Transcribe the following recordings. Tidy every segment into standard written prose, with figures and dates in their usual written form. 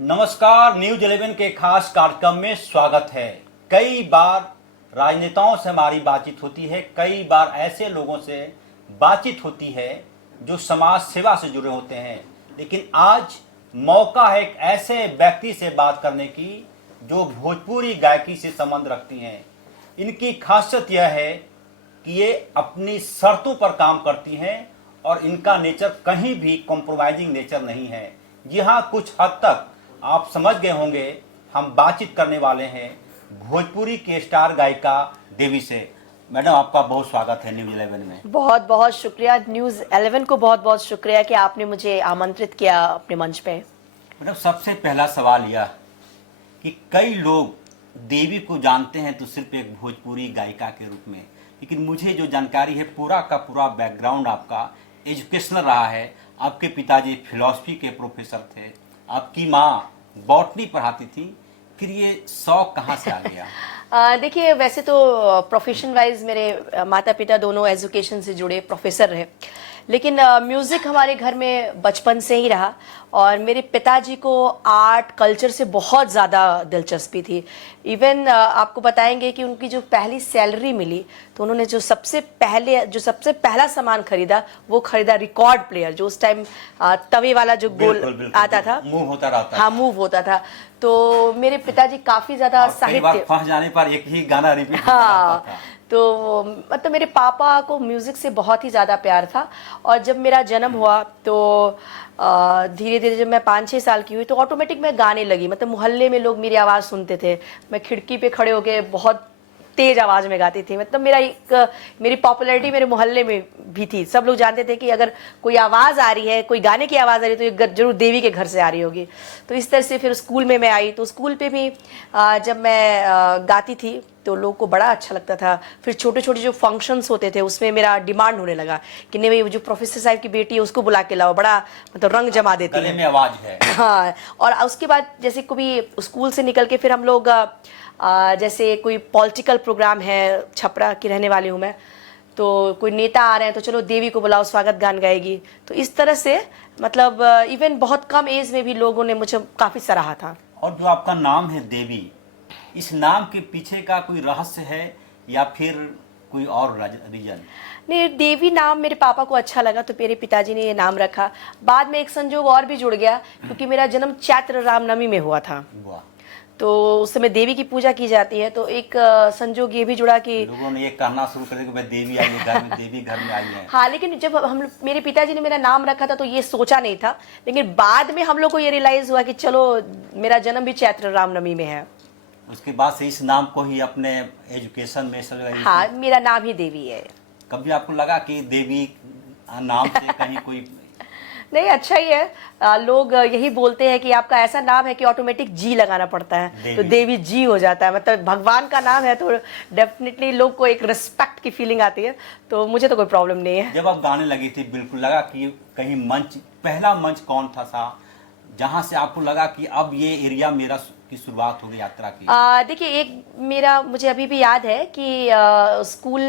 नमस्कार, न्यूज 11 के खास कार्यक्रम में स्वागत है। कई बार राजनेताओं से हमारी बातचीत होती है, कई बार ऐसे लोगों से बातचीत होती है जो समाज सेवा से जुड़े होते हैं, लेकिन आज मौका है एक ऐसे व्यक्ति से बात करने की जो भोजपुरी गायकी से संबंध रखती हैं। इनकी खासियत यह है कि ये अपनी शर्तों पर काम करती हैं और इनका नेचर कहीं भी कॉम्प्रोमाइजिंग नेचर नहीं है। जी हाँ, कुछ हद तक आप समझ गए होंगे। हम बातचीत करने वाले हैं भोजपुरी के स्टार गायिका देवी से। मैडम, आपका बहुत स्वागत है न्यूज 11 में। बहुत बहुत शुक्रिया, न्यूज़ 11 को बहुत बहुत शुक्रिया कि आपने मुझे आमंत्रित किया अपने मंच पे। मैडम, सबसे पहला सवाल यह कि कई लोग देवी को जानते हैं तो सिर्फ एक भोजपुरी गायिका के रूप में, लेकिन मुझे जो जानकारी है पूरा का पूरा बैकग्राउंड आपका एजुकेशनल रहा है। आपके पिताजी फिलॉसफी के प्रोफेसर थे, आपकी माँ बॉटनी पढ़ाती थी, फिर ये शौक कहाँ से आ गया? देखिए, वैसे तो प्रोफेशन वाइज मेरे माता पिता दोनों एजुकेशन से जुड़े प्रोफेसर रहे, लेकिन म्यूज़िक हमारे घर में बचपन से ही रहा और मेरे पिताजी को आर्ट कल्चर से बहुत ज़्यादा दिलचस्पी थी। इवन आपको बताएंगे कि उनकी जो पहली सैलरी मिली तो उन्होंने जो सबसे पहला सामान खरीदा वो खरीदा रिकॉर्ड प्लेयर, जो उस टाइम तवे वाला जो गोल आता था, मूव होता रहता। हाँ, मूव होता था। तो मेरे पिताजी काफ़ी ज़्यादा साहित्य, फंस जाने पर एक ही गाना रिपीट हाँ, तो मतलब मेरे पापा को म्यूज़िक से बहुत ही ज़्यादा प्यार था। और जब मेरा जन्म हुआ तो धीरे धीरे जब मैं 5-6 साल की हुई तो ऑटोमेटिक मैं गाने लगी। मतलब मोहल्ले में लोग मेरी आवाज़ सुनते थे, मैं खिड़की पे खड़े होके बहुत तेज आवाज़ में गाती थी। मतलब मेरी पॉपुलैरिटी मेरे मोहल्ले में भी थी। सब लोग जानते थे कि अगर कोई आवाज़ आ रही है, कोई गाने की आवाज़ आ रही है तो ये जरूर देवी के घर से आ रही होगी। तो इस तरह से फिर स्कूल में मैं आई तो स्कूल पे भी जब मैं गाती थी तो लोगों को बड़ा अच्छा लगता था। फिर छोटे छोटे जो फंक्शंस होते थे उसमें मेरा डिमांड होने लगा कि नहीं भाई, जो प्रोफेसर साहब की बेटी है उसको बुला के लाओ, बड़ा मतलब रंग जमा देती है, गले में आवाज है। हाँ। और उसके बाद जैसे कभी स्कूल से निकल के फिर हम लोग जैसे कोई पॉलिटिकल प्रोग्राम है, छपरा की रहने वाली हूँ मैं, तो कोई नेता आ रहे हैं तो चलो देवी को बुलाओ, स्वागत गान गाएगी। तो इस तरह से मतलब इवन बहुत कम एज में भी लोगों ने मुझे काफ़ी सराहा था। और जो आपका नाम है देवी, इस नाम के पीछे का कोई रहस्य है या फिर कोई और रीजन? नहीं, देवी नाम मेरे पापा को अच्छा लगा तो मेरे पिताजी ने ये नाम रखा। बाद में एक संजोग और भी जुड़ गया क्योंकि मेरा जन्म चैत्र रामनवमी में हुआ था। वाह। तो उस समय देवी की पूजा की जाती है, तो एक संजोग ये भी जुड़ा कि लोगों ने ये कहना शुरू कर दिया कि देवी आई है घर में, देवी घर में आई है। हाँ, लेकिन जब मेरे पिताजी ने मेरा नाम रखा था तो ये सोचा नहीं था, लेकिन बाद में हम लोग को ये रियलाइज हुआ कि चलो मेरा जन्म भी चैत्र रामनवमी में है। उसके बाद से इस नाम को ही अपने एजुकेशन में सब जगह हाँ, मेरा नाम ही देवी है। कभी आपको लगा कि देवी नाम से कहीं कोई नहीं, अच्छा ही है। लोग यही बोलते हैं कि आपका ऐसा नाम है कि ऑटोमेटिक जी लगाना पड़ता है, तो देवी जी हो जाता है। मतलब भगवान का नाम है तो डेफिनेटली लोग को एक रिस्पेक्ट की फीलिंग आती है, तो मुझे तो कोई प्रॉब्लम नहीं है। जब आप गाने लगी थी, बिल्कुल लगा कि कहीं मंच, पहला मंच कौन था जहां से आपको लगा कि अब ये एरिया मेरा की शुरुआत होगी यात्रा की? देखिए, एक मेरा मुझे अभी भी याद है कि स्कूल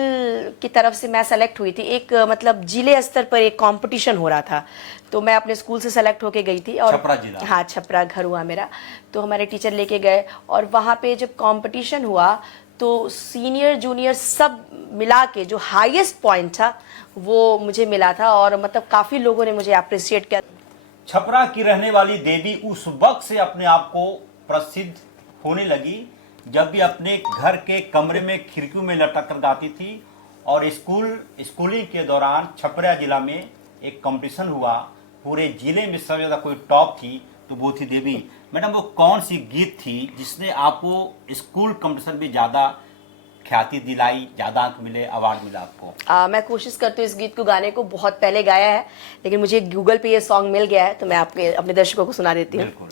की तरफ से मैं सेलेक्ट हुई थी। एक मतलब जिले स्तर पर एक कंपटीशन हो रहा था, तो मैं अपने स्कूल से सेलेक्ट होके गई थी। और छपरा जिला? हाँ, छपरा घर हुआ मेरा। तो हमारे टीचर लेके गए और वहाँ पे जब कंपटीशन हुआ तो सीनियर जूनियर सब मिला के जो हाईएस्ट पॉइंट था वो मुझे मिला था और मतलब काफ़ी लोगों ने मुझे अप्रिशिएट किया। छपरा की रहने वाली देवी उस वक्त से अपने आप को प्रसिद्ध होने लगी जब भी अपने घर के कमरे में खिड़कियों में लटक कर गाती थी। और स्कूलिंग के दौरान छपरा जिला में एक कंपटीशन हुआ, पूरे जिले में सबसे ज़्यादा कोई टॉप थी तो वो थी देवी। मैडम, वो कौन सी गीत थी जिसने आपको स्कूल कंपटीशन में ज़्यादा ख्याति दिलाई, ज़्यादा अंक मिले, अवार्ड मिला आपको? मैं कोशिश करती हूँ इस गीत को गाने को, बहुत पहले गाया है लेकिन मुझे गूगल पे ये सॉन्ग मिल गया है तो मैं अपने दर्शकों को सुना देती हूँ।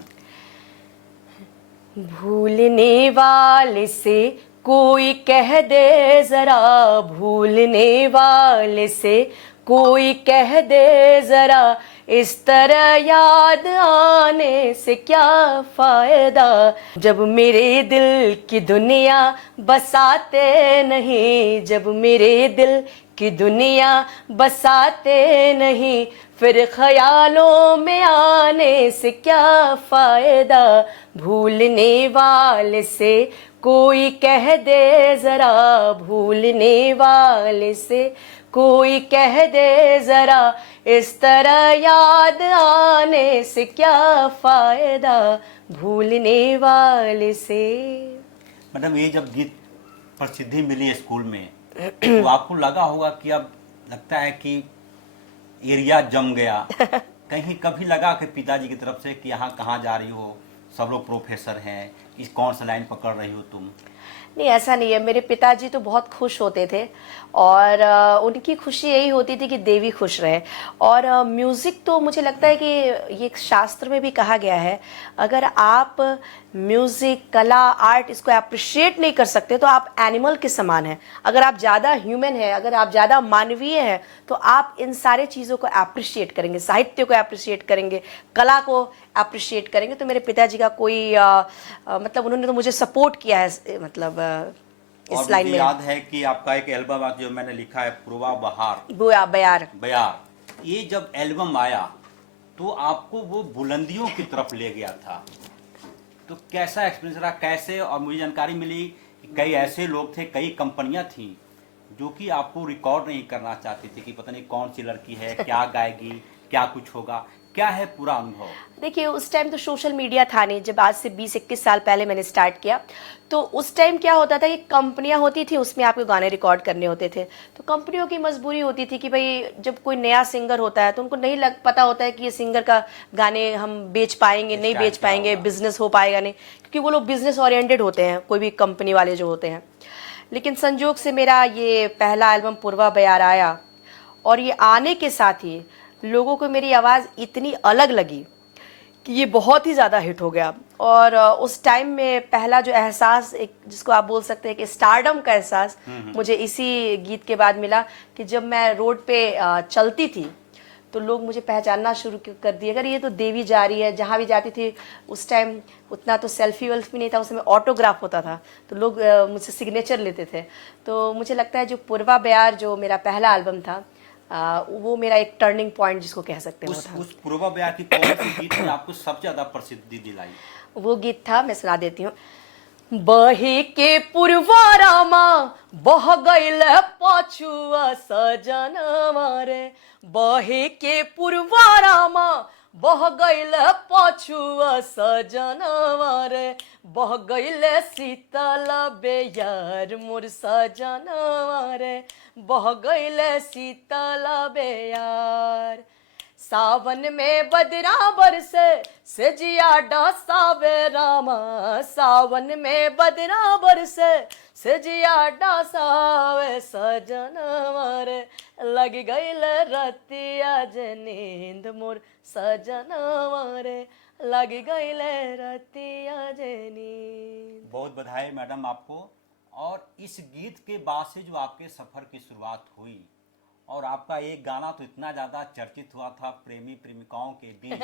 भूलने वाले से कोई कह दे जरा, भूलने वाले से कोई कह दे जरा, इस तरह याद आने से क्या फायदा, जब मेरे दिल की दुनिया बसाते नहीं, जब मेरे दिल कि दुनिया बसाते नहीं, फिर ख्यालों में आने से क्या फायदा, भूलने वाले से कोई कह दे जरा, भूलने वाले से कोई कह दे जरा, इस तरह याद आने से क्या फायदा, भूलने वाले से। मैडम ये जब गीत प्रसिद्धि मिली स्कूल में तो आपको लगा होगा कि अब लगता है कि एरिया जम गया, कहीं कभी लगा कि पिताजी की तरफ से कि यहाँ कहाँ जा रही हो, सब लोग प्रोफेसर हैं, इस कौन सा लाइन पकड़ रही हो तुम? नहीं, ऐसा नहीं है। मेरे पिताजी तो बहुत खुश होते थे और उनकी खुशी यही होती थी कि देवी खुश रहे। और म्यूज़िक तो मुझे लगता है कि ये एक शास्त्र में भी कहा गया है, अगर आप म्यूज़िक, कला, आर्ट इसको अप्रिशिएट नहीं कर सकते तो आप एनिमल के समान हैं। अगर आप ज़्यादा ह्यूमन हैं, अगर आप ज़्यादा मानवीय हैं, तो आप इन सारे चीज़ों को अप्रिशिएट करेंगे, साहित्य को अप्रिशिएट करेंगे, कला को अप्रिशिएट करेंगे। तो मेरे पिताजी का कोई मतलब उन्होंने तो मुझे सपोर्ट किया है, मतलब और इस लाइन मुझे में। याद है कि आपका एक एल्बम है जो मैंने लिखा है, पूर्वा बहार बुआ बयार। बयार, ये जब एल्बम आया तो आपको वो बुलंदियों की तरफ ले गया था, तो कैसा एक्सपीरियंस रहा, कैसे? और मुझे जानकारी मिली कि कई ऐसे लोग थे, कई कंपनियां थी जो कि आपको रिकॉर्ड नहीं करना चाहती थी कि पता नहीं कौन सी लड़की है, क्या गाएगी, क्या कुछ होगा, क्या है पूरा अनुभव? देखिए, उस टाइम तो सोशल मीडिया था नहीं। जब आज से 20-21 साल पहले मैंने स्टार्ट किया, तो उस टाइम क्या होता था कि कंपनियां होती थी, उसमें आपको गाने रिकॉर्ड करने होते थे। तो कंपनियों की मजबूरी होती थी कि भाई जब कोई नया सिंगर होता है तो उनको नहीं पता होता है कि ये सिंगर का गाने हम बेच पाएंगे, नहीं बेच पाएंगे, बिजनेस हो पाएगा नहीं, क्योंकि वो लोग बिजनेस ओरिएंटेड होते हैं, कोई भी कंपनी वाले जो होते हैं। लेकिन संजोग से मेरा ये पहला एल्बम पूर्वा बयार आया, और ये आने के साथ ही लोगों को मेरी आवाज़ इतनी अलग लगी कि ये बहुत ही ज़्यादा हिट हो गया। और उस टाइम में पहला जो एहसास, एक जिसको आप बोल सकते हैं कि स्टारडम का एहसास, मुझे इसी गीत के बाद मिला कि जब मैं रोड पे चलती थी तो लोग मुझे पहचानना शुरू कर दिए, अगर ये तो देवी जा रही है। जहाँ भी जाती थी उस टाइम उतना तो सेल्फी वेल्फी नहीं था, उसमें ऑटोग्राफ होता था, तो लोग मुझसे सिग्नेचर लेते थे। तो मुझे लगता है जो पूर्वा बयार जो मेरा पहला एल्बम था, वो मेरा एक टर्निंग पॉइंट जिसको कह सकते हैं वो था। उस पूर्वा बयार की कौन सी गीत ने आपको सबसे ज्यादा प्रसिद्धि दिलाई? वो गीत था, मैं सुना देती हूँ। बही के पुरवारामा बह गईल पछुआ सजनवा रे, बही के पुरवारामा बह गईल पछुआ सजनवा रे, बह गईल शीतल बेयार मोर सजनवा रे, बह गईल शीतल बेयार। सावन में बदरा बरसे सजिया डासावे रामा, सावन में बदरा बरसे सजिया डासावे सजनवा रे, लग गईल रतिया जे नींद मोर सजनवा रे, लग गईल रतिया जे नींद। बहुत बधाई मैडम आपको। और इस गीत के बाद से जो आपके सफर की शुरुआत हुई, और आपका एक गाना तो इतना ज़्यादा चर्चित हुआ था प्रेमी प्रेमिकाओं के बीच,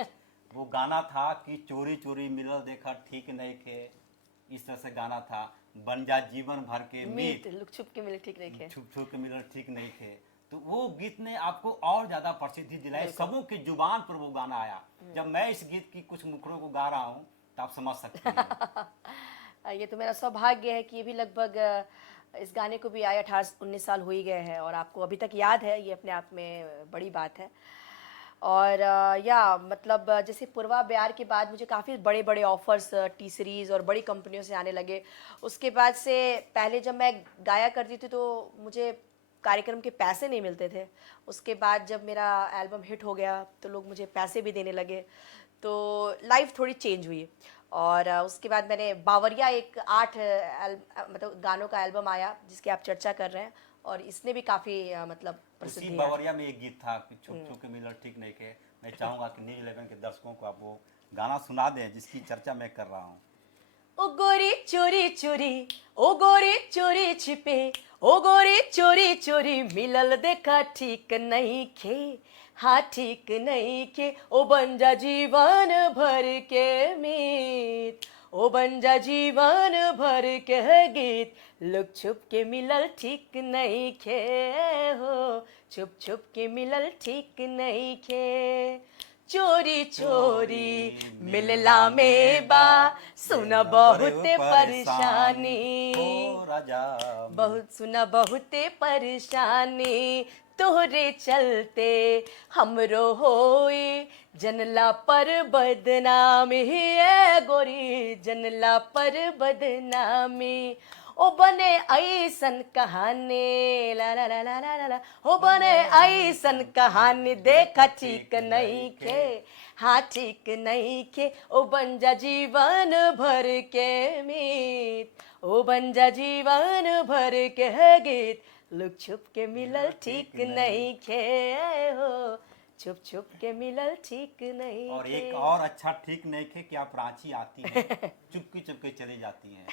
वो गाना था कि चोरी चोरी मिलल देखा ठीक नहीं खे, इस तरह से गाना था, बन जा जीवन भर के मीत, लुक छुप के मिले ठीक नहीं खे, छुप छुप के मिलल ठीक नहीं खे। तो वो गीत ने आपको और ज़्यादा प्रसिद्धि दिलाई, सबों की जुबान पर वो गाना आया। जब मैं इस गीत की कुछ मुखड़ों को गा रहा हूँ तो आप समझ सकते हैं। ये तो मेरा सौभाग्य है कि ये भी लगभग इस गाने को भी आए 18-19 साल हो ही गए हैं, और आपको अभी तक याद है, ये अपने आप में बड़ी बात है। और या मतलब जैसे पूर्वा बयार के बाद मुझे काफ़ी बड़े बड़े ऑफर्स टी सीरीज़ और बड़ी कंपनियों से आने लगे। उसके बाद से पहले जब मैं गाया करती थी तो मुझे कार्यक्रम के पैसे नहीं मिलते थे। उसके बाद जब मेरा एल्बम हिट हो गया तो लोग मुझे पैसे भी देने लगे, तो लाइफ थोड़ी चेंज हुई। और उसके बाद मैंने बावरिया एक 8 मतलब गानों का एल्बम आया जिसकी आप चर्चा कर रहे हैं, और इसने भी काफ़ी मतलब प्रसिद्धि उसी बावरिया में एक गीत था कि छुप छुप के मिलल ठीक नहीं खे। मैं चाहूँगा कि न्यूज़ 11 के दर्शकों को आप वो गाना सुना दें जिसकी चर्चा मैं कर रहा हूँ। ओ गोरी चोरी चोरी, ओ गोरी चोरी छिपे, ओ गोरी चोरी चोरी मिलल देखा ठीक नहीं खे, हाँ ठीक नहीं खे, ओ बन जा जीवन भर के मीत, ओ बन जा जीवन भर के गीत, लुक छुप के मिलल ठीक नहीं खे हो, छुप छुप के मिलल ठीक नहीं खे, चोरी चोरी मिलला में बा सुना बहुते परेशानी, ओ राजा बहुत सुना बहुते परेशानी, तोहरे चलते हमरो होई जनला पर बदनामी, ए गोरी जनला पर बदनामी, ओ बने ऐसन कहानी ला ला ला ला ला ला, ओ बने ऐसन कहानी देखा ठीक नहीं खे, हाँ ठीक नहीं खे, ओ बन जा जीवन भर के मीत, ओ बन जा जीवन भर के गीत, लुक छुप के मिलल ठीक नहीं खे हो, छुप छुप के मिलल ठीक नहीं और खे। एक और अच्छा ठीक नहीं खे कि आप रांची आती हैं, चुपके चुपके चली जाती हैं।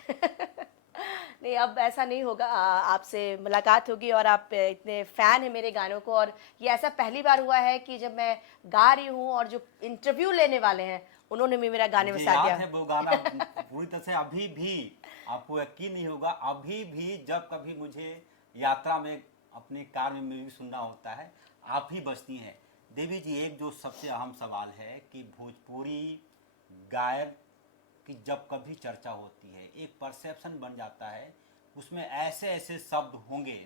नहीं, अब ऐसा नहीं होगा, आपसे मुलाकात होगी और आप इतने फ़ैन हैं मेरे गानों को, और ये ऐसा पहली बार हुआ है कि जब मैं गा रही हूँ और जो इंटरव्यू लेने वाले हैं उन्होंने भी मेरा गाने में मुझे साथ याद दिया। है वो गाना पूरी तरह से, अभी भी आपको यकीन नहीं होगा, अभी भी जब कभी मुझे यात्रा में अपनी कार में म्यूजिक सुनना होता है, आप ही बजती हैं। देवी जी, एक जो सबसे अहम सवाल है कि भोजपुरी गायक की जब कभी चर्चा होती है, एक परसेप्शन बन जाता है, उसमें ऐसे ऐसे शब्द होंगे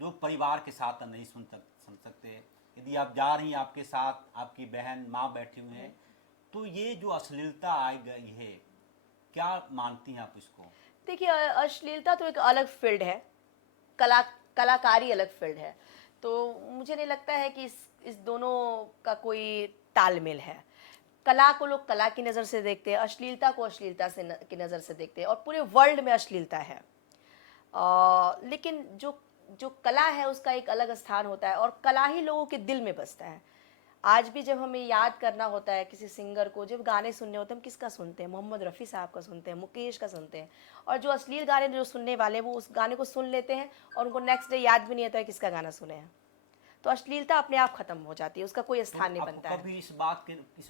जो परिवार के साथ नहीं सुन सकते। यदि आप जा रही हैं, आपके साथ आपकी बहन माँ बैठी हुई हैं, तो ये जो अश्लीलता आई गई है, क्या मानती हैं आप इसको? देखिए, अश्लीलता तो एक अलग फील्ड है, कलाकारी अलग फील्ड है, तो मुझे नहीं लगता है कि इस दोनों का कोई तालमेल है। कला को लोग कला की नज़र से देखते हैं, अश्लीलता को अश्लीलता से की नज़र से देखते हैं, और पूरे वर्ल्ड में अश्लीलता है। लेकिन जो जो कला है उसका एक अलग स्थान होता है, और कला ही लोगों के दिल में बसता है। आज भी जब हमें याद करना होता है किसी सिंगर को, जब गाने सुनने होते हैं, हम किसका सुनते हैं? मोहम्मद रफ़ी साहब का सुनते हैं, मुकेश का सुनते हैं, और जो अश्लील गाने जो सुनने वाले हैं वो उस गाने को सुन लेते हैं और उनको नेक्स्ट डे याद भी नहीं आता है किसका गाना सुने हैं। तो अश्लीलता अपने आप खत्म हो जाती है, उसका कोई स्थान नहीं बनता है। कभी इस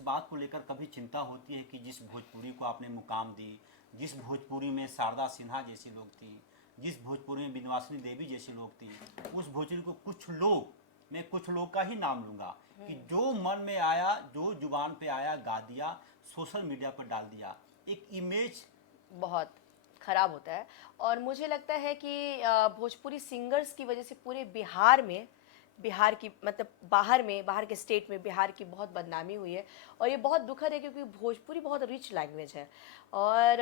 बात को लेकर कभी चिंता होती है कि जिस भोजपुरी को आपने मुकाम दी, जिस भोजपुरी में शारदा सिन्हा जैसी लोग थी, जिस भोजपुरी में विंध्यवासिनी देवी जैसी लोग थी, उस भोजपुरी को कुछ लोग, मैं कुछ लोग का ही नाम लूंगा, कि जो मन में आया, जो जुबान पे आया गा दिया, सोशल मीडिया पर डाल दिया, एक इमेज बहुत खराब होता है। और मुझे लगता है कि भोजपुरी सिंगर्स की वजह से पूरे बिहार की मतलब बाहर के स्टेट में बिहार की बहुत बदनामी हुई है, और ये बहुत दुखद है क्योंकि भोजपुरी बहुत रिच लैंग्वेज है। और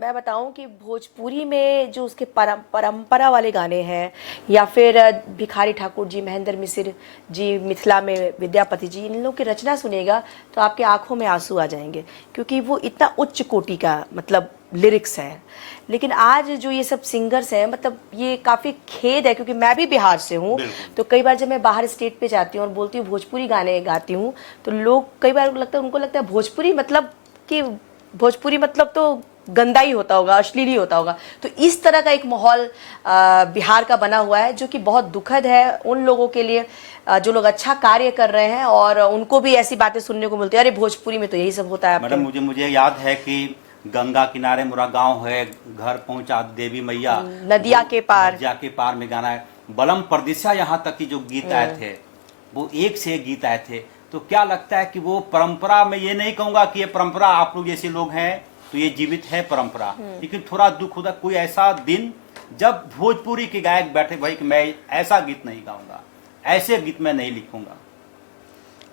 मैं बताऊं कि भोजपुरी में जो उसके परंपरा वाले गाने हैं, या फिर भिखारी ठाकुर जी, महेंद्र मिसिर जी, मिथिला में विद्यापति जी, इन लोगों की रचना सुनेगा तो आपके आंखों में आंसू आ जाएंगे, क्योंकि वो इतना उच्च कोटि का मतलब लिरिक्स है। लेकिन आज जो ये सब सिंगर्स हैं, मतलब ये काफ़ी खेद है, क्योंकि मैं भी बिहार से हूँ, तो कई बार जब मैं बाहर स्टेट पे जाती हूँ और बोलती हूँ भोजपुरी गाने गाती हूँ, तो लोग कई बार उनको लगता है भोजपुरी मतलब कि भोजपुरी मतलब तो गंदा ही होता होगा, अश्लील ही होता होगा। तो इस तरह का एक माहौल बिहार का बना हुआ है, जो कि बहुत दुखद है उन लोगों के लिए जो लोग अच्छा कार्य कर रहे हैं, और उनको भी ऐसी बातें सुनने को मिलती है, अरे भोजपुरी में तो यही सब होता है। मैडम, मुझे याद है कि गंगा किनारे मेरा गांव है, घर पहुंचा देवी मैया, नदिया के पार में गाना है, बलम परदिशा, यहाँ तक कि जो गीत आए थे वो एक से एक गीत आए थे। तो क्या लगता है कि वो परंपरा, मैं ये नहीं कहूंगा कि ये परंपरा आप लोग जैसे लोग हैं तो ये जीवित है परंपरा, लेकिन थोड़ा दुख होता कोई ऐसा दिन जब भोजपुरी के गायक बैठे भाई कि मैं ऐसा गीत नहीं गाऊंगा, ऐसे गीत मैं नहीं लिखूंगा।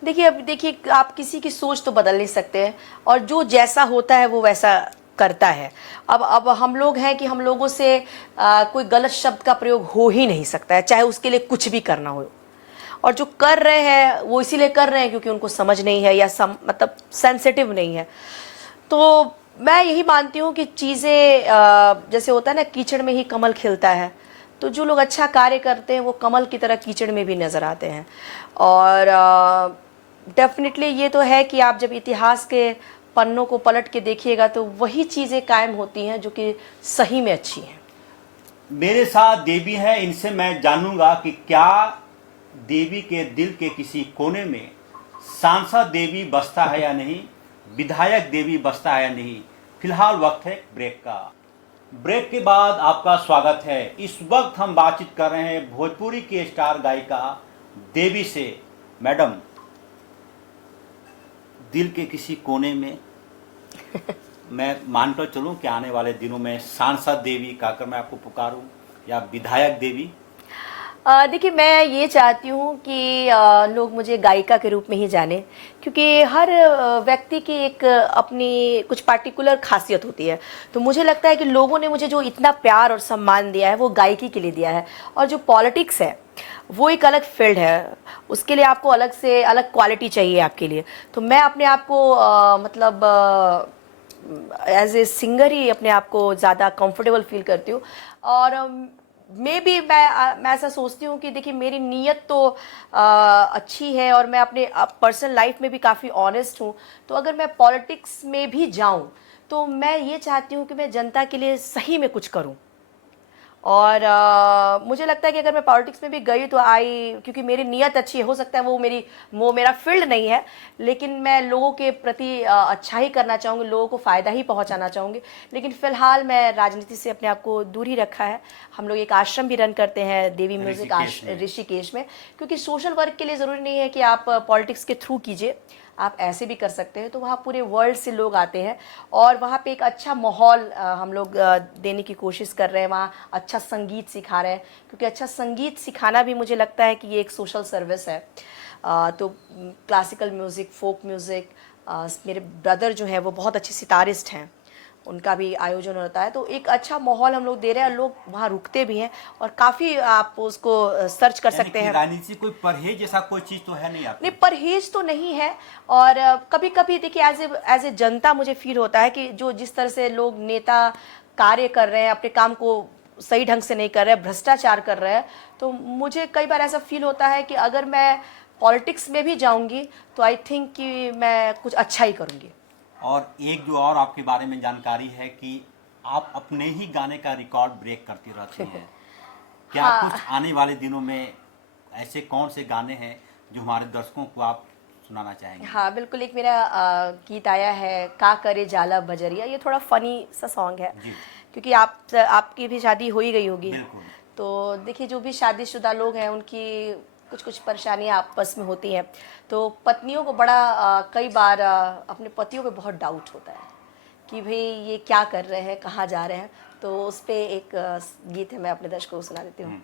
देखिए आप किसी की सोच तो बदल नहीं सकते हैं, और जो जैसा होता है वो वैसा करता है। अब हम लोग हैं कि हम लोगों से कोई गलत शब्द का प्रयोग हो ही नहीं सकता है, चाहे उसके लिए कुछ भी करना हो। और जो कर रहे हैं वो इसीलिए कर रहे हैं क्योंकि उनको समझ नहीं है, या मतलब सेंसिटिव नहीं है। तो मैं यही मानती हूँ कि चीज़ें जैसे होता है ना, कीचड़ में ही कमल खिलता है, तो जो लोग अच्छा कार्य करते हैं वो कमल की तरह कीचड़ में भी नज़र आते हैं। और डेफिनेटली ये तो है कि आप जब इतिहास के पन्नों को पलट के देखिएगा तो वही चीज़ें कायम होती हैं जो कि सही में अच्छी हैं। मेरे साथ देवी है, इनसे मैं जानूंगा कि क्या देवी के दिल के किसी कोने में सांसद देवी बसता है या नहीं, विधायक देवी बसता है या नहीं, फिलहाल वक्त है ब्रेक का। ब्रेक के बाद आपका स्वागत है। इस वक्त हम बातचीत कर रहे हैं भोजपुरी की स्टार गायिका देवी से। मैडम, दिल के किसी कोने में मैं मानकर चलूं कि आने वाले दिनों में सांसद देवी कहकर मैं आपको पुकारूं या विधायक देवी? देखिए, मैं ये चाहती हूँ कि लोग मुझे गायिका के रूप में ही जाने, क्योंकि हर व्यक्ति की एक अपनी कुछ पार्टिकुलर खासियत होती है। तो मुझे लगता है कि लोगों ने मुझे जो इतना प्यार और सम्मान दिया है वो गायकी के लिए दिया है। और जो पॉलिटिक्स है वो एक अलग फील्ड है, उसके लिए आपको अलग से अलग क्वालिटी चाहिए आपके लिए। तो मैं अपने आप को मतलब एज ए सिंगर ही अपने आप को ज़्यादा कंफर्टेबल फील करती हूँ। और मे बी मैं ऐसा सोचती हूँ कि देखिए, मेरी नीयत तो अच्छी है और मैं अपने पर्सनल लाइफ में भी काफ़ी ऑनेस्ट हूँ। तो अगर मैं पॉलिटिक्स में भी जाऊँ तो मैं ये चाहती हूँ कि मैं जनता के लिए सही में कुछ करूँ। और मुझे लगता है कि अगर मैं पॉलिटिक्स में भी गई तो क्योंकि मेरी नीयत अच्छी है। हो सकता है वो मेरा फील्ड नहीं है, लेकिन मैं लोगों के प्रति अच्छा ही करना चाहूँगी, लोगों को फ़ायदा ही पहुँचाना चाहूँगी। लेकिन फ़िलहाल मैं राजनीति से अपने आप को दूर ही रखा है। हम लोग एक आश्रम भी रन करते हैं, देवी म्यूज़िक ऋषिकेश में, क्योंकि सोशल वर्क के लिए ज़रूरी नहीं है कि आप पॉलिटिक्स के थ्रू कीजिए, आप ऐसे भी कर सकते हैं। तो वहाँ पूरे वर्ल्ड से लोग आते हैं और वहाँ पे एक अच्छा माहौल हम लोग देने की कोशिश कर रहे हैं। वहाँ अच्छा संगीत सिखा रहे हैं, क्योंकि अच्छा संगीत सिखाना भी मुझे लगता है कि ये एक सोशल सर्विस है। तो क्लासिकल म्यूज़िक, फोक म्यूज़िक, मेरे ब्रदर जो है वो बहुत अच्छे सितारिस्ट हैं, उनका भी आयोजन होता है। तो एक अच्छा माहौल हम लोग दे रहे हैं, लोग वहाँ रुकते भी हैं और काफ़ी आप उसको सर्च कर सकते हैं। राजनीति से कोई परहेज जैसा कोई चीज़ तो है नहीं आपको? नहीं, परहेज तो नहीं है। और कभी कभी देखिए, एज ए जनता मुझे फील होता है कि जो जिस तरह से लोग नेता कार्य कर रहे हैं, अपने काम को सही ढंग से नहीं कर रहे हैं, भ्रष्टाचार कर रहे हैं, तो मुझे कई बार ऐसा फील होता है कि अगर मैं पॉलिटिक्स में भी जाऊंगी तो आई थिंक कि मैं कुछ अच्छा ही करूंगी। और एक जो और आपके बारे में जानकारी है कि आप अपने ही गाने का रिकॉर्ड ब्रेक करती रहती हैं। क्या हाँ। कुछ आने वाले दिनों में ऐसे कौन से गाने हैं जो हमारे दर्शकों को आप सुनाना चाहेंगे? हाँ, बिल्कुल। एक मेरा गीत आया है, का करे जाला बजरिया। ये थोड़ा फनी सा सॉन्ग है, जी। क्योंकि आपकी भी शादी हो ही गई होगी। बिल्कुल। तो देखिए, जो भी शादीशुदा लोग हैं उनकी कुछ कुछ परेशानियां आपस में होती हैं। तो पत्नियों को बड़ा कई बार अपने पतियों पे बहुत डाउट होता है कि भाई ये क्या कर रहे हैं, कहाँ जा रहे हैं। तो उस पर एक गीत है, मैं अपने दर्शकों को सुना देती हूँ।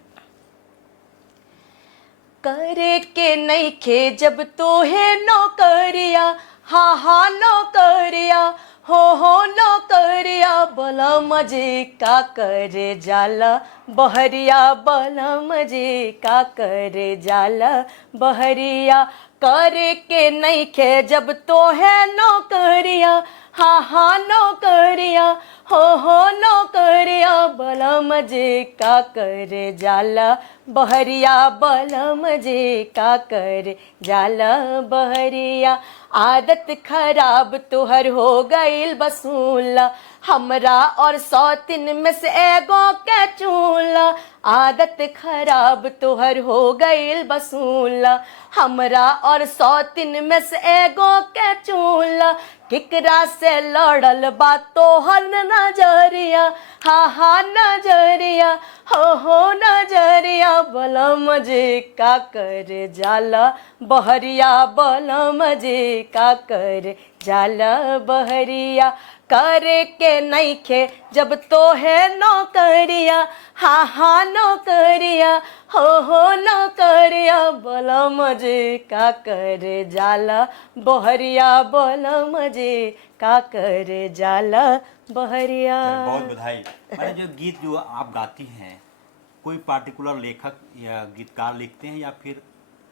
करे के नहीं खे जब तो है नौकरिया, हाँ हाँ नौकरिया, हो नौकरिया, बला मजे का करे जाला बहरिया, बला मजे का करे जाला बहरिया। करे के नहीं खे जब तो है नौकरिया, हाँ हाँ नौकरिया, हो नौकरिया, बला मजे का करे जाला बहरिया, बला मजे का करे जाला बहरिया। आदत खराब तोहर हो गईल बसूला, हमरा और सौतिन में से एगो के चूला। आदत खराब तोहर हो गईल बसूला, हमरा और सौतिन में से एगो के चूला। किकरा से लड़ल बा तोहर नजरिया, हाँ हाँ नजरिया, हो नजरिया, बला मजे का करे जाला बहरिया, बला मजे का करे जाला बहरिया। करे के नहीं खे जब तो है नौकरिया, हाँ हाँ नौकरिया, हो नौकरिया, बला मजे का करे जाला बहरिया, बला मजे का करे जाला बहरिया। बहुत बधाई। मैंने जो गीत जो आप गाती हैं, कोई पार्टिकुलर लेखक या गीतकार लिखते हैं या फिर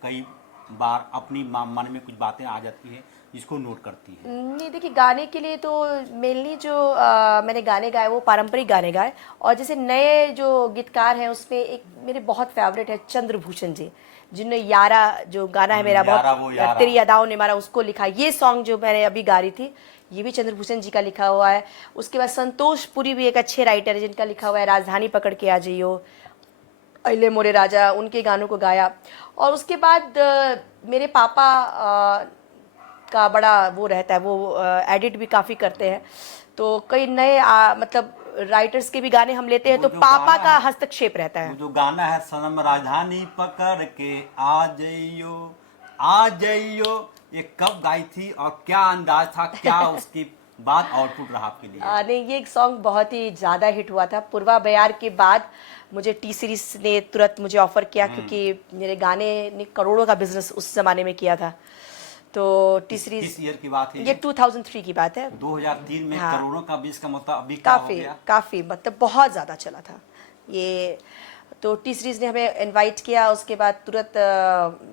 कई बार अपनी मन में कुछ बातें आ जाती हैं जिसको नोट करती हैं? नहीं, देखिए, गाने के लिए तो मेनली जो मैंने गाने गाए वो पारंपरिक गाने गाए। और जैसे नए जो गीतकार हैं उसमें एक मेरे बहुत फेवरेट है चंद्रभूषण जी, जिन्होंने यारा जो गाना है मेरा यारा वो यारा। बहुत, तेरी अदाओं ने मारा, उसको लिखा। ये सॉन्ग जो मैंने अभी गा रही थी ये भी चंद्रभूषण जी का लिखा हुआ है। उसके बाद संतोष पुरी भी एक अच्छे राइटर है जिनका लिखा हुआ है राजधानी पकड़ के आ जाइयो, अले मोरे राजा, उनके गानों को गाया। और उसके बाद मेरे पापा का बड़ा वो रहता है, वो एडिट भी काफ़ी करते हैं। तो कई नए मतलब राइटर्स के भी गाने हम लेते हैं, वो तो जो पापा गाना का है, हस्तक्षेप रहता वो है। जो गाना है सनम राजधानी पकड़ के आ जाइयो, आ जाइयो, ये कब गाई थी और क्या अंदाज था, क्या उसकी बात आउटपुट रहा आपके लिए? नहीं, ये एक सॉन्ग बहुत ही ज़्यादा हिट हुआ था। पूर्वा बयार के बाद मुझे टी सीरीज ने तुरंत मुझे ऑफर किया, क्योंकि मेरे गाने ने करोड़ों का बिजनेस उस जमाने में किया था। तो टी सीरीज, किस ईयर की बात है ये 2003 की बात है। 2003 में हाँ, करोड़ों का बीज का मतलब अभी क्या हो काफ़ी गया? काफ़ी मतलब बहुत ज़्यादा चला था ये। तो टी सीरीज़ ने हमें इनवाइट किया, उसके बाद तुरंत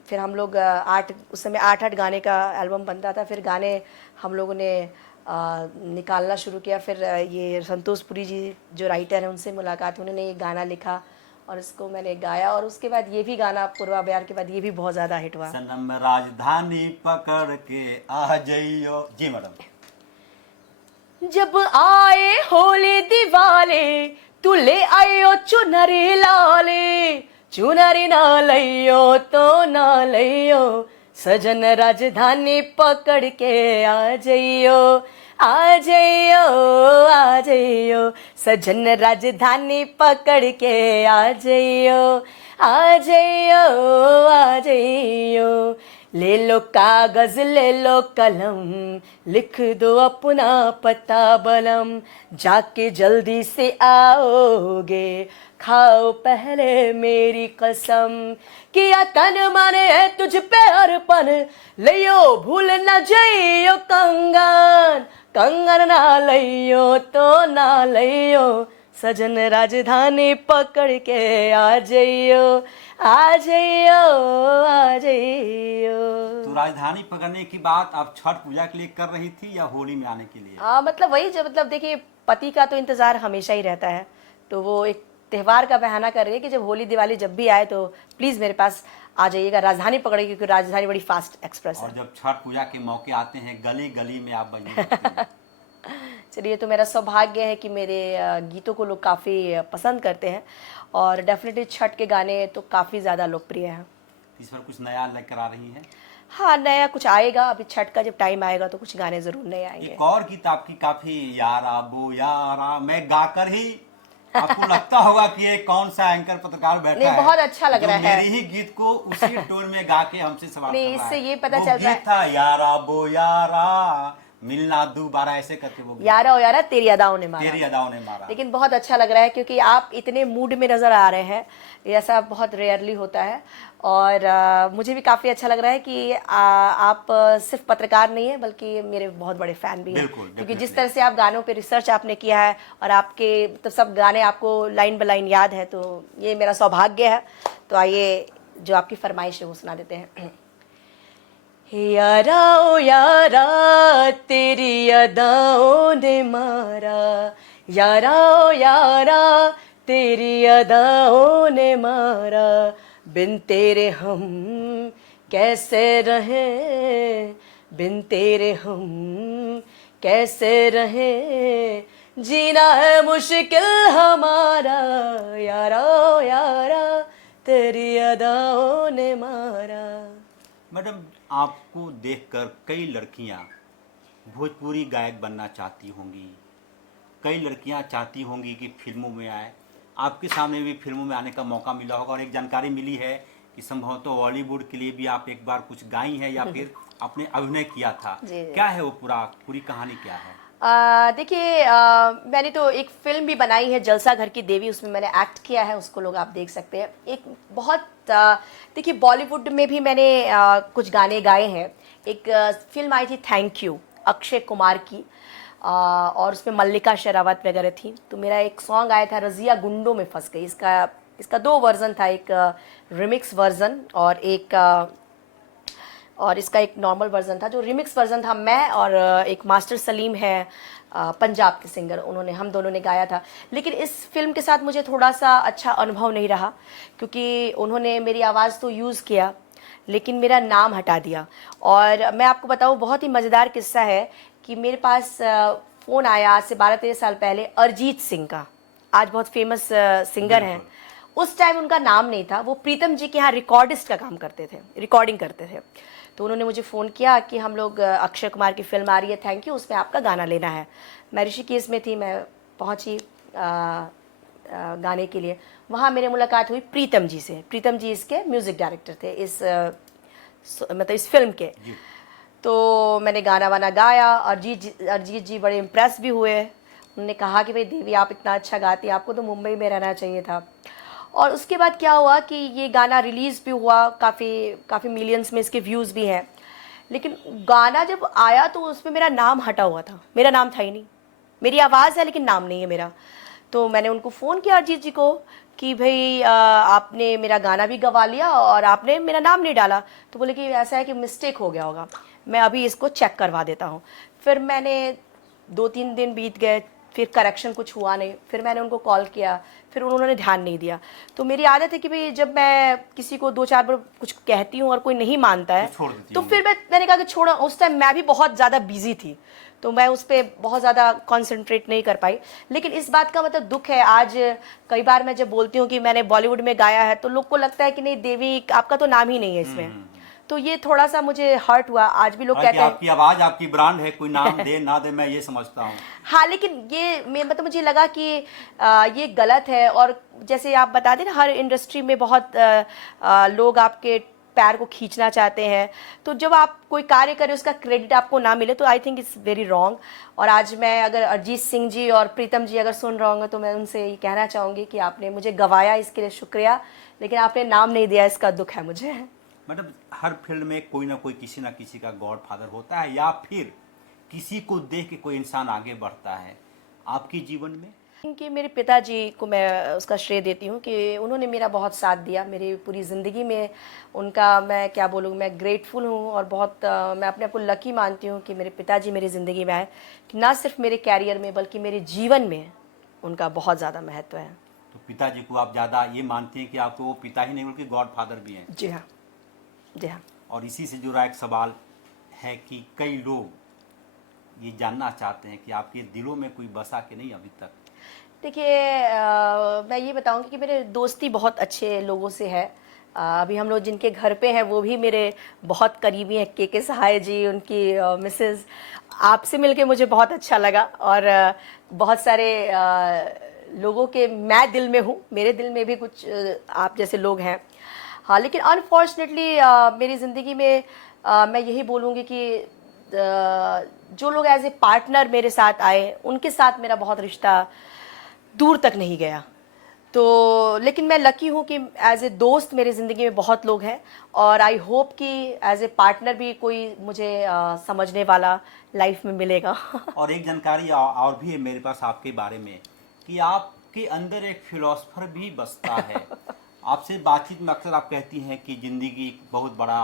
फिर हम लोग उस समय 8-8 गाने का एल्बम बनता था। फिर गाने हम लोगों ने निकालना शुरू किया। फिर ये संतोष पुरी जी जो राइटर हैं, उनसे मुलाकात, उन्होंने ये गाना लिखा और इसको मैंने गाया। और उसके बाद ये भी गाना पूर्वा बयार के बाद ये भी बहुत ज़्यादा हिट हुआ। सनम राजधानी पकड़ के आ जाइयो। जी मैडम। जब आए होली दिवाले, तू ले आयो चुनरी लाले, चुनरी ना लइयो तो ना लइयो, सजन राजधानी पकड़ के आ जइयो, आ जइयो, आ जइयो, सजन राजधानी पकड़ के आ जइयो, आ जइयो, आ जइयो, ले लो कागज ले लो कलम, लिख दो अपना पता बलम, जाके जल्दी से आओगे, खाओ पहले मेरी कसम, किया तन मन है तुझ पे अर्पण, लियो भूल न जइयो कंगन, कंगन ना लियो तो ना लियो, सजन राजधानी पकड़ के आ जइयो, आ जइयो, आ जइयो। तो राजधानी पकड़ने की बात आप छठ पूजा के लिए कर रही थी या होली में आने के लिए? मतलब वही, जब मतलब देखिए, पति का तो इंतजार हमेशा ही रहता है, तो वो एक त्योहार का बहाना कर रही है कि जब होली दिवाली जब भी आए तो प्लीज मेरे पास आ जाइएगा, राजधानी पकड़िए, क्योंकि राजधानी बड़ी फास्ट एक्सप्रेस और है। जब छठ पूजा के मौके आते हैं, गली गली में आप बजने लगती हैं। चलिए, तो मेरा सौभाग्य है कि मेरे गीतों को लोग काफ़ी पसंद करते हैं, और डेफिनेटली छठ के गाने तो काफ़ी ज़्यादा लोकप्रिय हैं। इस पर कुछ नया लेकर आ रही हैं? हाँ, नया कुछ आएगा, अभी छठ का जब टाइम आएगा तो कुछ गाने ज़रूर नए आएंगे। एक और गीत आपकी काफी यारा बो यारा मैं गाकर ही, आपको लगता होगा कि ये कौन सा एंकर पत्रकार बैठा नहीं, है बहुत अच्छा लग जो रहा है। मेरी ही गीत को उसी टोन में गा के हमसे सवाल कर नहीं, रहा इससे है। ये पता वो चल रहा गीत था यारा बो यारा मिलना दोबारा, ऐसे करके वो गीत, यारा ओ यारा तेरी अदाओं ने मारा। तेरी अदाओं ने मारा। लेकिन बहुत अच्छा लग रहा है, क्योंकि आप इतने मूड में नज़र आ रहे हैं, ये ऐसा बहुत रेयरली होता है। और मुझे भी काफ़ी अच्छा लग रहा है कि आप सिर्फ पत्रकार नहीं है, बल्कि मेरे बहुत बड़े फ़ैन भी हैं। बिल्कुल, क्योंकि जिस definitely। तरह से आप गानों पे रिसर्च आपने किया है, और आपके तो सब गाने आपको लाइन बाय लाइन याद है, तो ये मेरा सौभाग्य है। तो आइए, जो आपकी फरमाइश है वो सुना देते हैं। यारा ओ यारा तेरी अदाओं ने मारा, यारा ओ यारा तेरी अदाओं ने मारा, बिन तेरे हम कैसे रहे, बिन तेरे हम कैसे रहे, जीना है मुश्किल हमारा, यारा ओ यारा तेरी अदाओं ने मारा। मैडम, आपको देखकर कई लड़कियां भोजपुरी गायक बनना चाहती होंगी, कई लड़कियां चाहती होंगी कि फिल्मों में आए, आपके सामने भी फिल्मों में आने का मौका मिला होगा, और एक जानकारी मिली है कि संभवतः बॉलीवुड के लिए भी आप एक बार कुछ गाई हैं या फिर आपने अभिनय किया था। जी, जी। क्या है वो पूरी कहानी क्या है? देखिए, मैंने तो एक फिल्म भी बनाई है, जलसा घर की देवी, उसमें मैंने एक्ट किया है, उसको लोग आप देख सकते हैं। एक बहुत देखिए, बॉलीवुड में भी मैंने कुछ गाने गाए हैं। एक फिल्म आई थी थैंक यू, अक्षय कुमार की, और उसमें मल्लिका शेरावत वगैरह थी। तो मेरा एक सॉन्ग आया था, रज़िया गुंडों में फंस गई। इसका 2 वर्जन था, एक रिमिक्स वर्जन और इसका एक नॉर्मल वर्जन था। जो रिमिक्स वर्जन था, मैं और एक मास्टर सलीम है पंजाब के सिंगर, हम दोनों ने गाया था। लेकिन इस फिल्म के साथ मुझे थोड़ा सा अच्छा अनुभव नहीं रहा, क्योंकि उन्होंने मेरी आवाज़ तो यूज़ किया, लेकिन मेरा नाम हटा दिया। और मैं आपको बताऊं, बहुत ही मज़ेदार किस्सा है कि मेरे पास फ़ोन आया आज से 12-13 साल पहले, अरिजीत सिंह का, आज बहुत फेमस सिंगर हैं। उस टाइम उनका नाम नहीं था, वो प्रीतम जी के यहाँ रिकॉर्डिस्ट का काम करते थे, रिकॉर्डिंग करते थे। तो उन्होंने मुझे फ़ोन किया कि हम लोग अक्षय कुमार की फिल्म आ रही है थैंक यू, उसमें आपका गाना लेना है। मैं ऋषिकेश में थी, मैं पहुंची गाने के लिए। वहाँ मेरी मुलाकात हुई प्रीतम जी से। प्रीतम जी इसके म्यूज़िक डायरेक्टर थे इस मतलब इस फिल्म के। तो मैंने गाना वाना गाया। अरिजीत जी बड़े इम्प्रेस भी हुए। उन्होंने कहा कि भाई देवी आप इतना अच्छा गाती, आपको तो मुंबई में रहना चाहिए था। और उसके बाद क्या हुआ कि ये गाना रिलीज़ भी हुआ, काफ़ी मिलियंस में इसके व्यूज़ भी हैं। लेकिन गाना जब आया तो उसमें मेरा नाम हटा हुआ था, मेरा नाम था ही नहीं। मेरी आवाज़ है लेकिन नाम नहीं है मेरा। तो मैंने उनको फ़ोन किया अरिजीत जी को कि भाई आपने मेरा गाना भी गवा लिया और आपने मेरा नाम नहीं डाला। तो बोले कि ऐसा है कि मिस्टेक हो गया होगा, मैं अभी इसको चेक करवा देता हूँ। फिर मैंने 2-3 दिन बीत गए, फिर करेक्शन कुछ हुआ नहीं। फिर मैंने उनको कॉल किया, फिर उन्होंने ध्यान नहीं दिया। तो मेरी आदत है कि भाई जब मैं किसी को 2-4 बार कुछ कहती हूँ और कोई नहीं मानता है तो फिर मैंने कहा कि छोड़ो। उस टाइम मैं भी बहुत ज़्यादा बिजी थी तो मैं उस पर बहुत ज़्यादा कॉन्सेंट्रेट नहीं कर पाई। लेकिन इस बात का मतलब दुख है, आज कई बार मैं जब बोलती हूँ कि मैंने बॉलीवुड में गाया है तो लोग को लगता है कि नहीं देवी आपका तो नाम ही नहीं है इसमें। तो ये थोड़ा सा मुझे हर्ट हुआ। आज भी लोग कहते हैं आपकी आवाज आपकी ब्रांड है, कोई नाम दे ना दे मैं ये समझता हूँ। हाँ, लेकिन ये मतलब मुझे लगा कि ये गलत है। और जैसे आप बता दें ना, हर इंडस्ट्री में बहुत लोग आपके पैर को खींचना चाहते हैं। तो जब आप कोई कार्य करें उसका क्रेडिट आपको ना मिले तो I think it's very wrong. और आज मैं अगर अरिजीत सिंह जी और प्रीतम जी अगर सुन रहा होंगे तो मैं उनसे ये कहना चाहूँगी कि आपने मुझे गवाया, इसके लिए शुक्रिया, लेकिन आपने नाम नहीं दिया, इसका दुख है मुझे। मतलब हर फील्ड में कोई ना कोई किसी ना किसी का गॉड फादर होता है या फिर किसी को देख के कोई इंसान आगे बढ़ता है। आपके जीवन में कि मेरे पिताजी को मैं उसका श्रेय देती हूँ कि उन्होंने मेरा बहुत साथ दिया मेरी पूरी ज़िंदगी में। उनका मैं क्या बोलूँ, मैं ग्रेटफुल हूँ और बहुत मैं अपने आप को लकी मानती हूँ कि मेरे पिताजी मेरी ज़िंदगी में आए, कि ना सिर्फ मेरे कैरियर में बल्कि मेरे जीवन में उनका बहुत ज़्यादा महत्व है। तो पिताजी को आप ज़्यादा ये मानते हैं कि आपको वो पिता ही नहीं बल्कि गॉड फादर भी हैं? जी हाँ, जी हाँ। और इसी से जुड़ा एक सवाल है कि कई लोग ये जानना चाहते हैं कि आपके दिलों में कोई बसा कि नहीं अभी तक? देखिए मैं ये बताऊंगी कि मेरे दोस्ती बहुत अच्छे लोगों से है। अभी हम लोग जिनके घर पे हैं वो भी मेरे बहुत करीबी हैं, के सहाय जी, उनकी मिसेस। आपसे मिलके मुझे बहुत अच्छा लगा। और बहुत सारे लोगों के मैं दिल में हूँ, मेरे दिल में भी कुछ आप जैसे लोग हैं। हाँ, लेकिन अनफॉर्चुनेटली मेरी ज़िंदगी में मैं यही बोलूँगी कि जो लोग एज ए पार्टनर मेरे साथ आए उनके साथ मेरा बहुत रिश्ता दूर तक नहीं गया। तो लेकिन मैं लकी हूँ कि एज ए दोस्त मेरी ज़िंदगी में बहुत लोग हैं और आई होप कि एज ए पार्टनर भी कोई मुझे समझने वाला लाइफ में मिलेगा। और एक जानकारी और भी है मेरे पास आपके बारे में कि आपके अंदर एक फिलोसफर भी बसता है। आपसे बातचीत में अक्सर आप कहती हैं कि ज़िंदगी बहुत बड़ा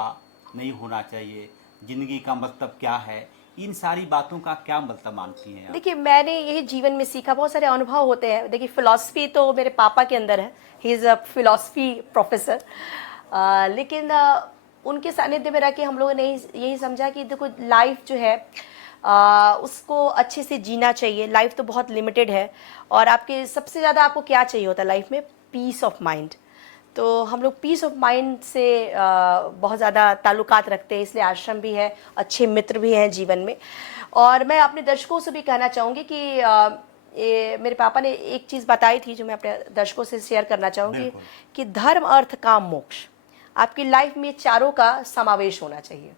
नहीं होना चाहिए, ज़िंदगी का मतलब क्या है, इन सारी बातों का क्या मतलब मानती हैं आप? देखिए मैंने यही जीवन में सीखा, बहुत सारे अनुभव होते हैं। देखिए फिलॉसफी तो मेरे पापा के अंदर है, he is a philosophy professor. लेकिन उनके सानिध्य में रह के हम लोगों ने यही समझा कि देखो लाइफ जो है उसको अच्छे से जीना चाहिए। लाइफ तो बहुत लिमिटेड है और आपके सबसे ज़्यादा आपको क्या चाहिए होता है लाइफ में? Peace of mind. तो हम लोग पीस ऑफ माइंड से बहुत ज़्यादा ताल्लुकात रखते हैं, इसलिए आश्रम भी है, अच्छे मित्र भी हैं जीवन में। और मैं अपने दर्शकों से भी कहना चाहूँगी कि मेरे पापा ने एक चीज़ बताई थी जो मैं अपने दर्शकों से शेयर करना चाहूँगी कि धर्म अर्थ काम मोक्ष, आपकी लाइफ में चारों का समावेश होना चाहिए।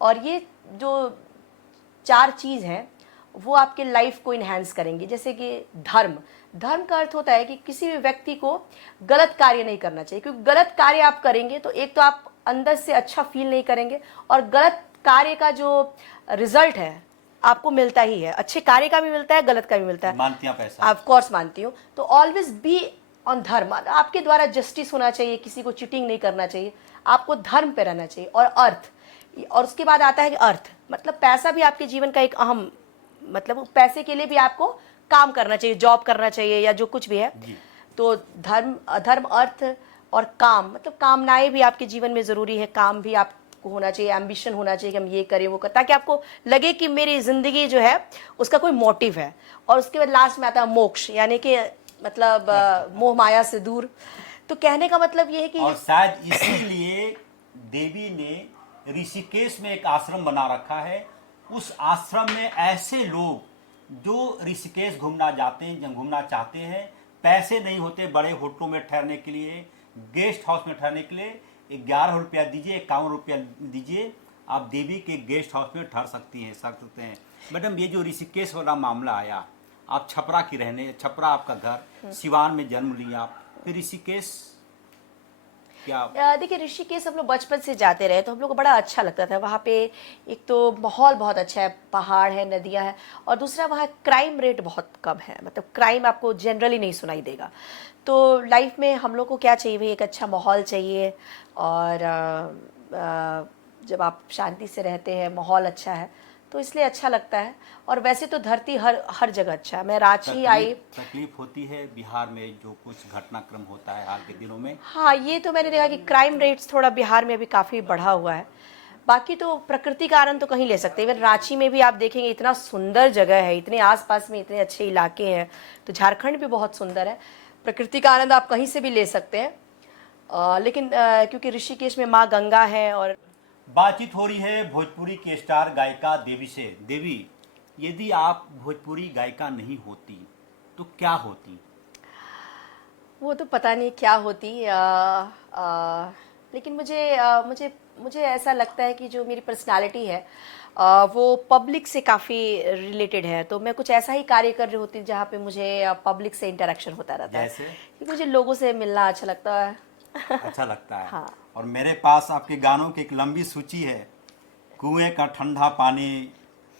और ये जो 4 चीज़ हैं वो आपके लाइफ को इन्हेंस करेंगे। जैसे कि धर्म का अर्थ होता है कि किसी भी व्यक्ति को गलत कार्य नहीं करना चाहिए, क्योंकि गलत कार्य आप करेंगे तो एक तो आप अंदर से अच्छा फील नहीं करेंगे और गलत कार्य का जो रिजल्ट है आपको मिलता ही है। अच्छे कार्य का भी मिलता है, गलत का भी मिलता है। मानती हैं आप ऐसा? ऑफ कोर्स मानती हूँ। तो ऑलवेज बी ऑन धर्म, आपके द्वारा जस्टिस होना चाहिए, किसी को चीटिंग नहीं करना चाहिए, आपको धर्म पे रहना चाहिए। और अर्थ, और उसके बाद आता है कि अर्थ मतलब पैसा भी आपके जीवन का एक अहम, मतलब पैसे के लिए भी आपको काम करना चाहिए, जॉब करना चाहिए या जो कुछ भी है। तो धर्म अर्थ और काम, मतलब कामनाएं भी आपके जीवन में ज़रूरी है। काम भी आपको होना चाहिए, एम्बिशन होना चाहिए कि हम ये करें वो करें, ताकि आपको लगे कि मेरी ज़िंदगी जो है उसका कोई मोटिव है। और उसके बाद लास्ट में आता है मोक्ष, यानी कि मतलब मोह माया से दूर। तो कहने का मतलब ये है कि और शायद इसीलिए देवी ने ऋषिकेश में एक आश्रम बना रखा है। उस आश्रम में ऐसे लोग जो ऋषिकेश घूमना चाहते हैं, पैसे नहीं होते बड़े होटलों में ठहरने के लिए, गेस्ट हाउस में ठहरने के लिए 11 रुपया दीजिए, 51 रुपया दीजिए, आप देवी के गेस्ट हाउस में ठहर सकते हैं। मैडम, ये जो ऋषिकेश वाला मामला आया, आप छपरा की रहने, छपरा आपका घर, सिवान में जन्म लिया, फिर ऋषिकेश क्या? देखिए, ऋषिकेश हम लोग बचपन से जाते रहे तो हम लोग को बड़ा अच्छा लगता था। वहाँ पे एक तो माहौल बहुत अच्छा है, पहाड़ है, नदियाँ हैं, और दूसरा वहाँ क्राइम रेट बहुत कम है। मतलब क्राइम आपको जनरली नहीं सुनाई देगा। तो लाइफ में हम लोग को क्या चाहिए भाई, एक अच्छा माहौल चाहिए। और जब आप शांति से रहते हैं, माहौल अच्छा है, तो इसलिए अच्छा लगता है। और वैसे तो धरती हर जगह अच्छा है। मैं रांची आई। तकलीफ होती है बिहार में जो कुछ घटनाक्रम होता है हाल के दिनों में? हाँ, ये तो मैंने देखा कि क्राइम रेट्स थोड़ा बिहार में अभी काफ़ी बढ़ा हुआ है। बाकी तो प्रकृति का आनंद तो कहीं ले सकते हैं। इवन रांची में भी आप देखेंगे, इतना सुंदर जगह है, इतने आसपास में इतने अच्छे इलाके हैं। तो झारखंड भी बहुत सुंदर है, प्रकृति का आनंद आप कहीं से भी ले सकते हैं। लेकिन क्योंकि ऋषिकेश में माँ गंगा है। और बातचीत हो रही है भोजपुरी की स्टार गायिका देवी से। देवी, यदि आप भोजपुरी गायिका नहीं होती तो क्या होती? वो तो पता नहीं क्या होती। लेकिन मुझे ऐसा लगता है कि जो मेरी पर्सनालिटी है वो पब्लिक से काफ़ी रिलेटेड है। तो मैं कुछ ऐसा ही कार्य कर रही होती जहाँ पे मुझे पब्लिक से इंटरेक्शन होता रहता है, जैसे? क्योंकि मुझे लोगों से मिलना अच्छा लगता है। अच्छा लगता है। हाँ। और मेरे पास आपके गानों की एक लंबी सूची है। कुएं का ठंडा पानी,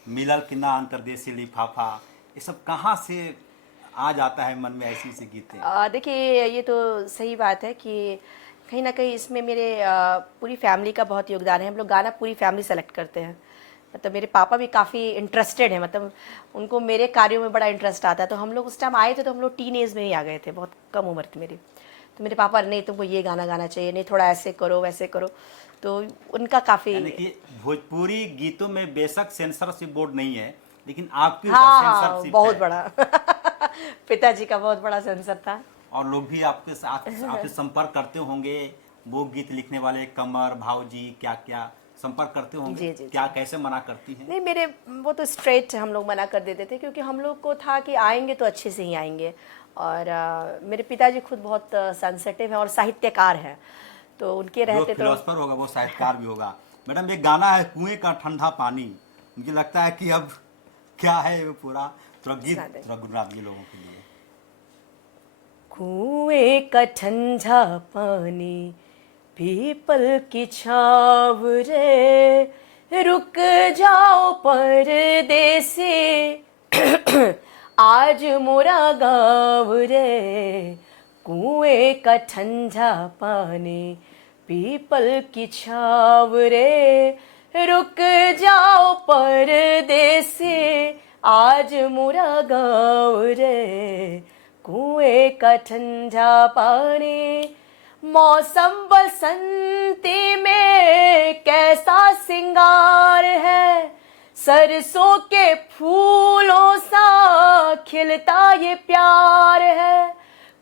मिलल किना अंतरदेशी लिफाफा, ये सब कहाँ से आ जाता है मन में ऐसी सी गीतें? देखिए, ये तो सही बात है कि कहीं ना कहीं इसमें मेरे पूरी फैमिली का बहुत योगदान है। हम लोग गाना पूरी फैमिली सेलेक्ट करते हैं। मतलब मेरे पापा भी काफ़ी इंटरेस्टेड हैं, मतलब उनको मेरे कार्यों में बड़ा इंटरेस्ट आता है। तो हम लोग उस टाइम आए थे तो हम लोग टीन एज में ही आ गए थे, बहुत कम उम्र थी मेरी। तो मेरे पापा, नहीं तुमको ये गाना गाना चाहिए, नहीं थोड़ा ऐसे करो वैसे करो। तो उनका काफ़ी। यानी कि भोजपुरी गीतों में बेशक सेंसरशिप बोर्ड नहीं है, लेकिन आपके ऊपर हाँ, सेंसरशिप बहुत है। बड़ा पिताजी का बहुत बड़ा सेंसर था। और लोग भी आपके साथ आपसे संपर्क करते होंगे, वो गीत लिखने वाले कमर भाऊजी क्या क्या संपर्क करते होंगे? जी, जी, क्या कैसे मना करती हैं? नहीं, मेरे वो तो स्ट्रेट हम लोग मना कर देते थे, क्योंकि हम लोग को था कि आएंगे तो अच्छे से ही आएंगे। और मेरे पिताजी खुद बहुत सेंसिटिव हैं और साहित्यकार हैं, तो उनके जो रहते तो। फिलोसफर होगा वो साहित्यकार भी होगा। मैडम, एक गाना है कुएं का ठंडा पानी, मुझे लगता है कि अब क्या है वो पूरा थोड़ा गीत सुना दें। थोड़ा गुनगुना दिए लोगों के लिए। कुएं का ठंडा पानी, पीपल की छाव रे, रुक जाओ परदेसी, आज मोरा गाँव रे। कुएं का ठंडा पानी, पीपल की छाव रे, रुक जाओ परदेसी, आज मोरा गाँव रे। कुएं का ठंडा पानी, मौसम बसंती में कैसा सिंगार है, सरसों के फूलों सा खिलता ये प्यार है।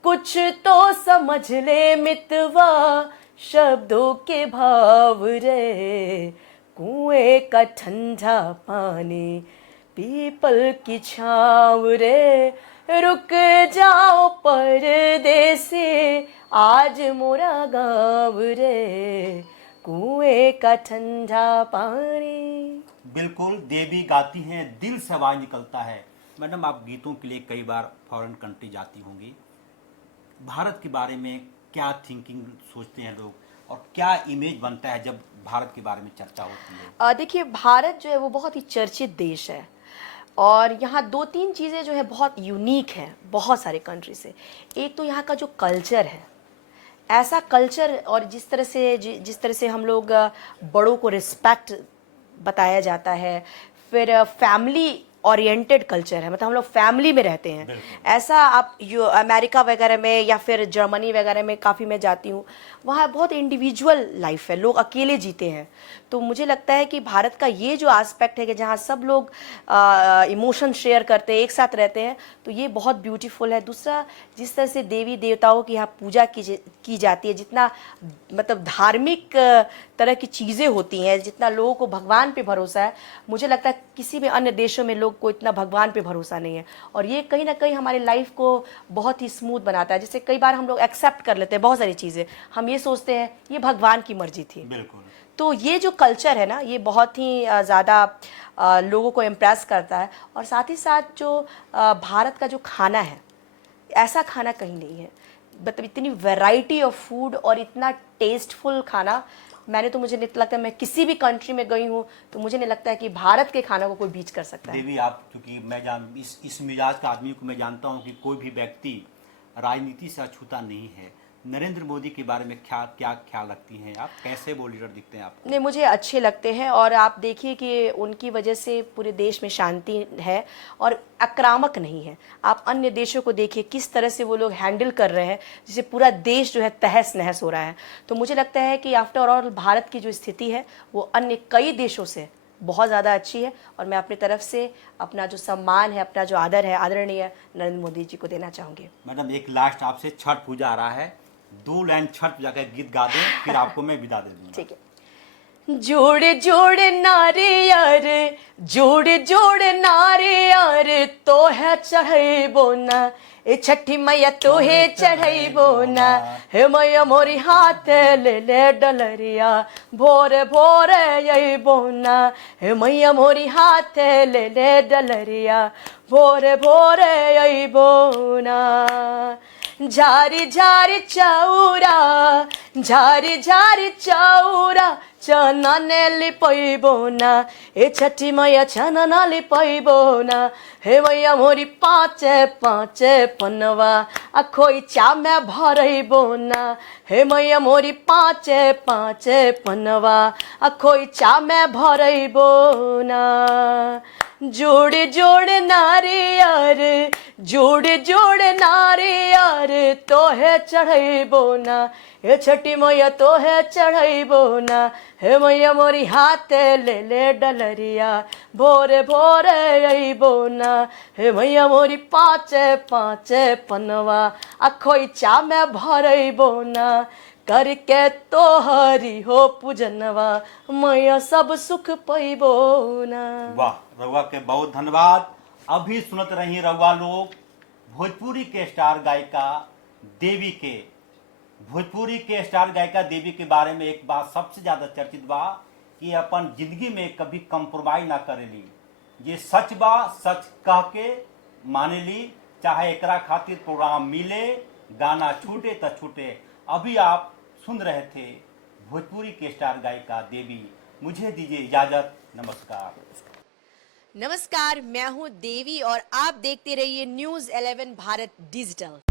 कुछ तो समझ ले मितवा, शब्दों के भाव रे। कुएं का ठंडा पानी, पीपल की छाव रे, रुक जाओ परदेसी, आज मोरा गाँव रे। कुएं का ठंडा पानी। बिल्कुल, देवी गाती हैं, दिल से आवाज निकलता है। मैडम, आप गीतों के लिए कई बार फॉरेन कंट्री जाती होंगी। भारत के बारे में क्या थिंकिंग सोचते हैं लोग, और क्या इमेज बनता है जब भारत के बारे में चर्चा होती है? देखिए, भारत जो है वो बहुत ही चर्चित देश है, और यहाँ दो तीन चीज़ें जो है बहुत यूनिक है बहुत सारे कंट्री से। एक तो यहाँ का जो कल्चर है, ऐसा कल्चर, और जिस तरह से हम लोग बड़ों को रिस्पेक्ट बताया जाता है। फिर फैमिली ओरिएंटेड कल्चर है, मतलब हम लोग फैमिली में रहते हैं। ऐसा आप अमेरिका वगैरह में या फिर जर्मनी वगैरह में काफ़ी मैं जाती हूँ, वहाँ बहुत इंडिविजुअल लाइफ है, लोग अकेले जीते हैं। तो मुझे लगता है कि भारत का ये जो एस्पेक्ट है कि जहाँ सब लोग इमोशन शेयर करते हैं, एक साथ रहते हैं, तो ये बहुत ब्यूटीफुल है। दूसरा, जिस तरह से देवी देवताओं की यहाँ पूजा की जाती है, जितना मतलब धार्मिक तरह की चीज़ें होती हैं, जितना लोगों को भगवान पे भरोसा है, मुझे लगता है किसी भी अन्य देशों में लोग को इतना भगवान पे भरोसा नहीं है। और ये कहीं ना कहीं हमारी लाइफ को बहुत ही स्मूथ बनाता है। जैसे कई बार हम लोग एक्सेप्ट कर लेते हैं बहुत सारी चीज़ें, हम ये सोचते हैं ये भगवान की मर्जी थी। बिल्कुल। तो ये जो कल्चर है ना, ये बहुत ही ज़्यादा लोगों को इम्प्रेस करता है। और साथ ही साथ जो भारत का जो खाना है, ऐसा खाना कहीं नहीं है। मतलब इतनी वैरायटी ऑफ फूड और इतना टेस्टफुल खाना, मुझे नहीं लगता, मैं किसी भी कंट्री में गई हूँ तो मुझे नहीं लगता है कि भारत के खाना को कोई बीच कर सकता है। देवी, आप क्योंकि इस मिजाज का आदमी को मैं जानता हूँ कि कोई भी व्यक्ति राजनीति से अछूता नहीं है। नरेंद्र मोदी के बारे में क्या ख्याल रखती हैं आप? कैसे वो लीडर दिखते हैं आपको? नहीं, मुझे अच्छे लगते हैं। और आप देखिए कि उनकी वजह से पूरे देश में शांति है और आक्रामक नहीं है। आप अन्य देशों को देखिए किस तरह से वो लोग हैंडल कर रहे हैं, जिससे पूरा देश जो है तहस नहस हो रहा है। तो मुझे लगता है कि आफ्टर ऑल भारत की जो स्थिति है वो अन्य कई देशों से बहुत ज़्यादा अच्छी है। और मैं अपनी तरफ से अपना जो सम्मान है, अपना जो आदर है, आदरणीय नरेंद्र मोदी जी को देना चाहूँगी। मैडम, एक लास्ट आपसे, छठ पूजा आ रहा है, 2 लाइन छठ पूजा का गीत गा दें, फिर आपको मैं विदा दे दूंगा। ठीक है। जोड़े जोड़े नारे यार, जोड़े जोड़े नारे यार, तो है चढ़े बोना, ए छठी मैया तो है चढ़े बोना, हे मैया मोरी हाथ ले ले डलरिया, भोरे भोरे यही बोना, हे मैया मोरी हाथ ले ले डलरिया, भोरे भोरे यही बोना। झारी झारी चौरा, झारी झारी चौरा, चना ने लिपैबो ना, ए छठी मैया चना ना लिपैबो ना, हे मैया मोरी पाँचे पाँचे पनवा, आ खोई चा में भरैबो ना, हे मैया मोरी पाँचे पाँचे पनवा, आ खोई चा में भरैबो ना। जोड़े जोड़े नारियर, जोड़े जोड़े नारियर, तो है चढ़ैबो ना, हे छठी मैया तो है चढ़ैबो ना, हे मैया मोरी हाथे ले ले डलरिया, भोरे भोरे अइबो ना, हे मैया मोरी पाँचे पाँचे पनवा, आ खोइचा में भरैबो ना, करके तोहरी हो पूजनवा, मैया सब सुख पैबो ना। वाह, रउआ के बहुत धन्यवाद। अभी सुनत रही रउआ लोग भोजपुरी के स्टार गायिका देवी के, भोजपुरी के स्टार गायिका देवी के बारे में एक बात सबसे ज्यादा चर्चित बा कि अपन जिंदगी में कभी कंप्रोमाइज ना करेली। ये सच बा, सच कह के माने ली, चाहे एकरा खातिर प्रोग्राम मिले, गाना छूटे तो छूटे। अभी आप सुन रहे थे भोजपुरी के स्टार गायिका देवी। मुझे दीजिए इजाजत, नमस्कार। नमस्कार, मैं हूँ देवी और आप देखते रहिए news 11 Bharat digital.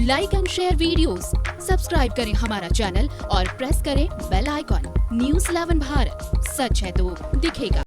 Like and share videos, subscribe करें हमारा चैनल और प्रेस करें बेल आइकॉन। न्यूज़ 11 भारत, सच है तो दिखेगा।